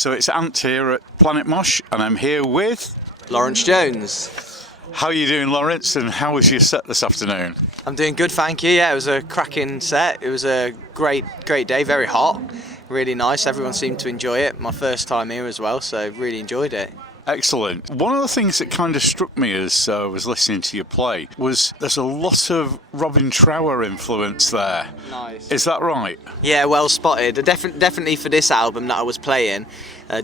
So it's Ant here at Planet Mosh, and I'm here with Laurence Jones. How are you doing, Laurence, and how was your set this afternoon? I'm doing good, thank you. Yeah, it was a cracking set. It was a great day, very hot, really nice. Everyone seemed to enjoy it. My first time here as well, so really enjoyed it. Excellent. One of the things that kind of struck me as I was listening to you play was there's a lot of Robin Trower influence there. Nice. Is that right? Yeah, well spotted. Definitely for this album that I was playing,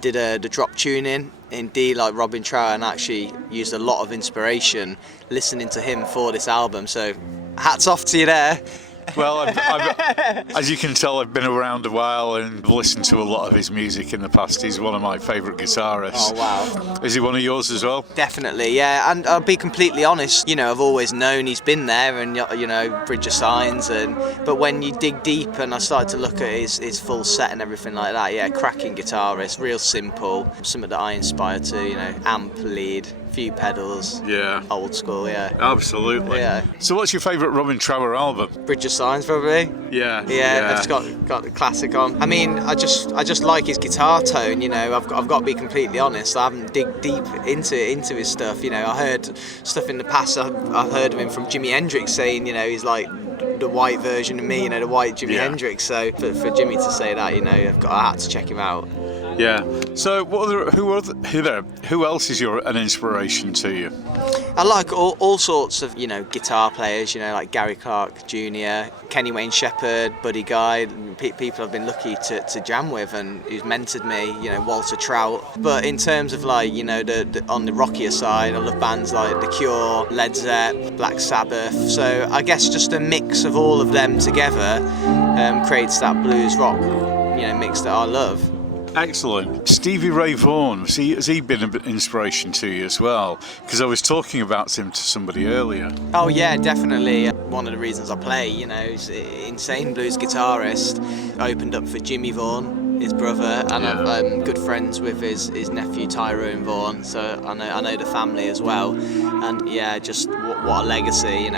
did the drop tuning in D like Robin Trower, and actually used a lot of inspiration listening to him for this album. So hats off to you there. Well, as you can tell, I've been around a while and listened to a lot of his music in the past. He's one of my favourite guitarists. Oh, wow. Is he one of yours as well? Definitely, yeah. And I'll be completely honest, I've always known he's been there and, Bridge of Signs. But when you dig deep and I started to look at his full set and everything like that, yeah, cracking guitarist, real simple, something that I inspire to, amp, lead, few pedals. Yeah. Old school, yeah. Absolutely. Yeah. So what's your favourite Robin Trower album? Bridge of Signs, probably. Yeah. I've just got the classic on. I mean, I just like his guitar tone. I've got to be completely honest. I haven't dig deep into his stuff. I heard stuff in the past. I've heard of him from Jimi Hendrix saying, he's like the white version of me. The white Jimi Hendrix. So for Jimmy to say that, I had to check him out. Yeah. So who else is an inspiration to you? I like all sorts of guitar players, like Gary Clark Jr., Kenny Wayne Shepherd, Buddy Guy, people I've been lucky to jam with and who's mentored me, Walter Trout. But in terms of on the rockier side, I love bands like The Cure, Led Zepp, Black Sabbath. So I guess just a mix of all of them together creates that blues rock mix that I love. Excellent. Stevie Ray Vaughan, has he been an inspiration to you as well? Because I was talking about him to somebody earlier. Oh yeah, definitely. One of the reasons I play, he's an insane blues guitarist. Opened up for Jimmy Vaughan, his brother, and I'm good friends with his nephew Tyrone Vaughan, so I know the family as well. And yeah, just what a legacy,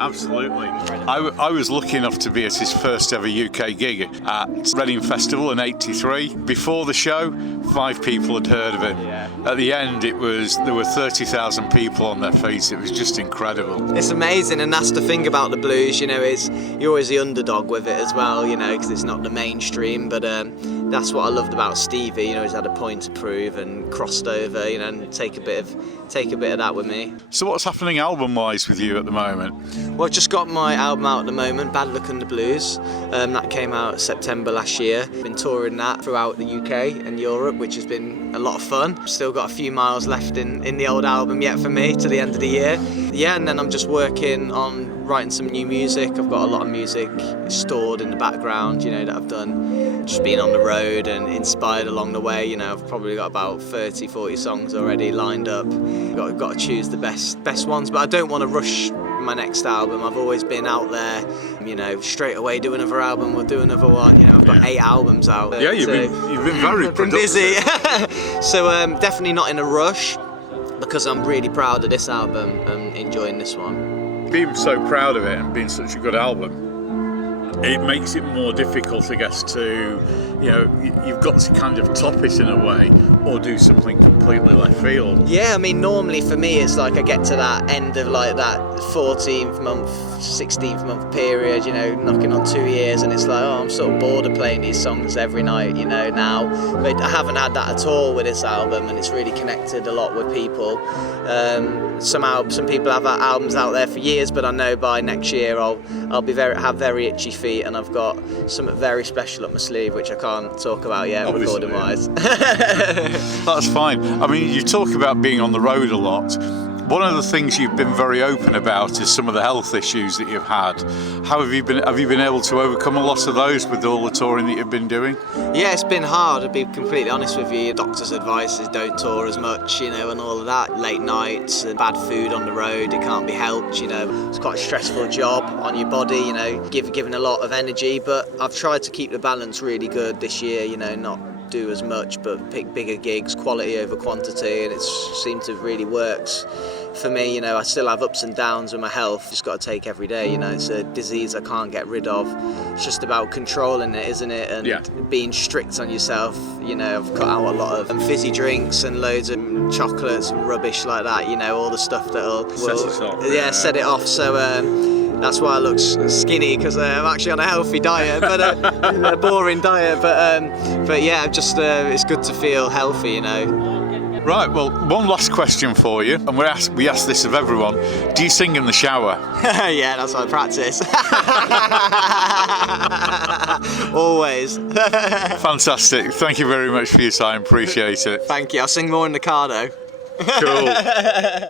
Absolutely. I was lucky enough to be at his first ever UK gig at Reading Festival in '83. Before the show, 5 people had heard of him. Yeah. At the end, there were 30,000 people on their feet. It was just incredible. It's amazing, and that's the thing about the blues, is you're always the underdog with it as well, because it's not the mainstream. But that's what I loved about Stevie. He's had a point to prove and crossed over, and take a bit of that with me. So what's happening album-wise with you at the moment? Well, I've just got my album out at the moment, Bad Luck and the Blues. That came out September last year. Been touring that throughout the UK and Europe, which has been a lot of fun. Still got a few miles left in the old album yet for me to the end of the year. Yeah, and then I'm just working on writing some new music. I've got a lot of music stored in the background, that I've done. Just been on the road and inspired along the way. I've probably got about 30, 40 songs already lined up. Got to choose the best ones, but I don't want to rush my next album. I've always been out there, straight away do another album or do another one. I've got 8 albums out. Yeah, you've been very been busy. So definitely not in a rush, because I'm really proud of this album and enjoying this one. Being so proud of it and being such a good album, it makes it more difficult, I guess, to, you've got to kind of top it in a way or do something completely left field. Yeah, I mean, normally for me it's like I get to that end of like that 14th month, 16th month period, knocking on 2 years, and it's like, I'm sort of bored of playing these songs every night, now. But I haven't had that at all with this album, and it's really connected a lot with people. Some people have albums out there for years, but I know by next year I'll have very itchy feet, and I've got something very special up my sleeve which I can't talk about yet, recording wise. That's fine. I mean, you talk about being on the road a lot. One of the things you've been very open about is some of the health issues that you've had. How have you been able to overcome a lot of those with all the touring that you've been doing? Yeah, it's been hard, to be completely honest with you. Doctor's advice is don't tour as much, and all of that. Late nights and bad food on the road, it can't be helped, It's quite a stressful job on your giving a lot of energy, but I've tried to keep the balance really good this year, not do as much but pick bigger gigs, quality over quantity, and it seemed to really works for me. You know, I still have ups and downs with my health, just got to take every day. You know, it's a disease I can't get rid of. It's just about controlling it, isn't it? And being strict on yourself. You know, I've cut out a lot of fizzy drinks and loads of chocolates and rubbish like that. You know, all the stuff that'll set it off. So that's why I look skinny, because I'm actually on a healthy diet, but a boring diet. But yeah, just it's good to feel healthy, you know. Right, well, one last question for you, and we ask this of everyone. Do you sing in the shower? Yeah, that's what I practice. Always. Fantastic. Thank you very much for your time. Appreciate it. Thank you. I'll sing more in the car though. Cool.